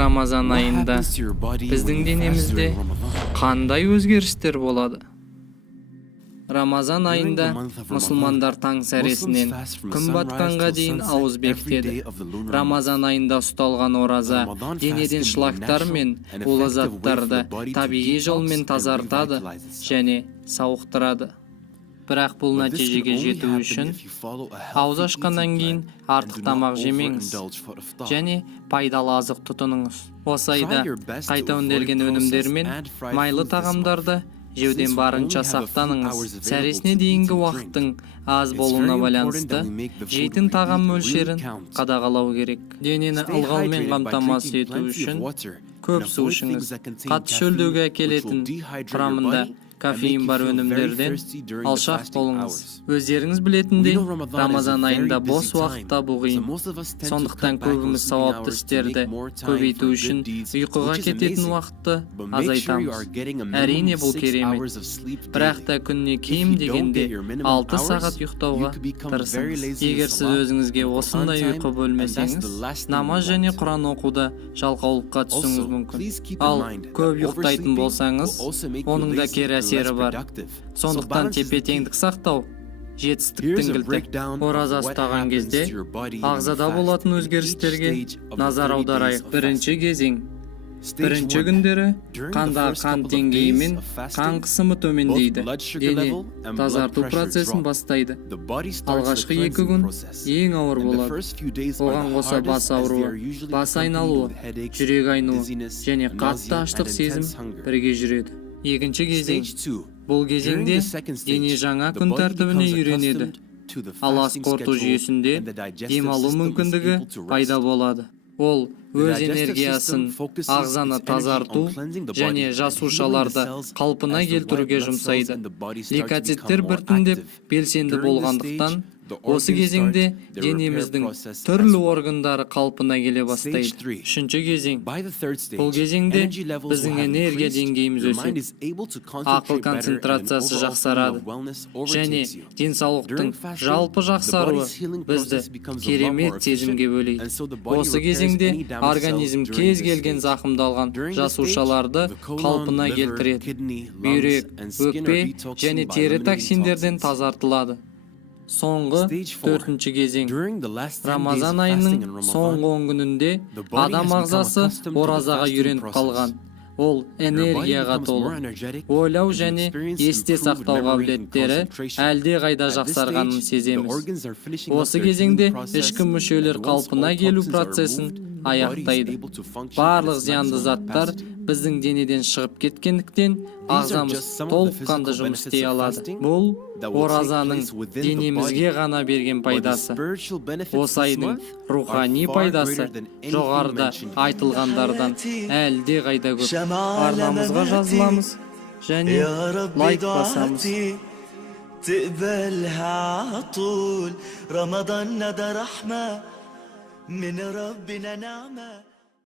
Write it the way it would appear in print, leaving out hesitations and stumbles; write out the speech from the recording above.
Рамазан айында біздің денемізде қандай өзгерістер болады? Рамазан айында мұсылмандар таң сәресінен күн батқанға дейін ауыз бекітеді. Рамазан айында ұсталған ораза денеден шлактар мен улы заттарды табиғи жолмен тазартады және сауықтырады. Бірақ бұл нәтижеге жету үшін ауыз ашқаннан кейін артық тамақ жемеңіз және пайдалы азық тұтыныңыз. Осы айда қайта өңделген өнімдер мен майлы тағамдарды жеуден барынша сақтаныңыз. Сәресіне дейінгі уақыттың аз болуына байланысты жейтін тағам мөлшерін қадағалау керек. Денені ылғалмен қамтамасыз ету үшін көп су ішіңіз. Қатты шөлдеуге әкелетін құрамында кофеин бар өнімдерден алшақ болыңыз. Өздеріңіз білетіндей, Рамазан айында бос уақыт табу қиын. Сондықтан көбіміз сауапты істерді көбейту үшін ұйқыға кететін уақытты азайтамыз. Әрине бұл керемет. Бірақ та күніне кем дегенде 6 сағат ұйықтауға тырысыңыз. Егер сіз өзіңізге осындай ұйқы бөлмесеңіз, намаз және Құран оқуда жалқаулыққа түсуіңіз мүмкін. Ал көп ұйықтайтын болсаңыз, оның да кері әсері бар. Сондықтан тепе-теңдік сақтау жетістіктің кілті. Ораза ұстаған кезде ағзада болатын өзгерістерге назар аударайық. Бірінші кезең. Бірінші күндері қандағы қан деңгейі мен қан қысымы төмендейді. Дене тазарту процесін бастайды. Алғашқы 2 күн ең ауыр болады. Оған қоса бас ауруы, бас айналуы, жүрек айнуы және қатты аштық сезім бірге жүреді. Екінші кезең. Бұл кезеңде дене жаңа күн тәртібіне үйренеді. Ал ас қорыту жүйесінде демалу мүмкіндігі пайда болады. Ол өз энергиясын ағзаны тазарту және жасушаларды қалпына келтіруге жұмсайды. Лейкоциттер біртіндеп белсенді болғандықтан, осы кезеңде денеміздің түрлі органдары қалпына келе бастайды. Үшінші кезең. Бұл кезеңде біздің энергия деңгейіміз өседі. Ақыл концентрациясы жақсарады және денсаулықтың жалпы жақсаруы бізді керемет сезімге бөлейді. Осы кезеңде организм кез келген зақымдалған жасушаларды қалпына келтіреді. Бүйрек, өкпе және тері токсиндерден тазартылады. Соңғы 4-ші кезең. Рамазан айының соңғы 10 күнінде адам ағзасы оразаға үйреніп қалған. Ол энергияға толы. Ойлау және есте сақтау қабілеттері әлде қайда жақсарғанын сеземіз. Осы кезеңде ішкі мүшелер қалпына келу процесін аяқтайды. Барлық зиянды заттар біздің денеден шығып кеткендіктен ағзамыз толыққанды жұмыс істей алады. Бұл оразаның денемізге ғана берген пайдасы. Осы айдың рухани пайдасы жоғарыда айтылғандардан әлде қайда көп. Арнамызға жазыламыз және лайк басамыз. تقبلها عطول رمضان ده رحمة من ربنا نعمة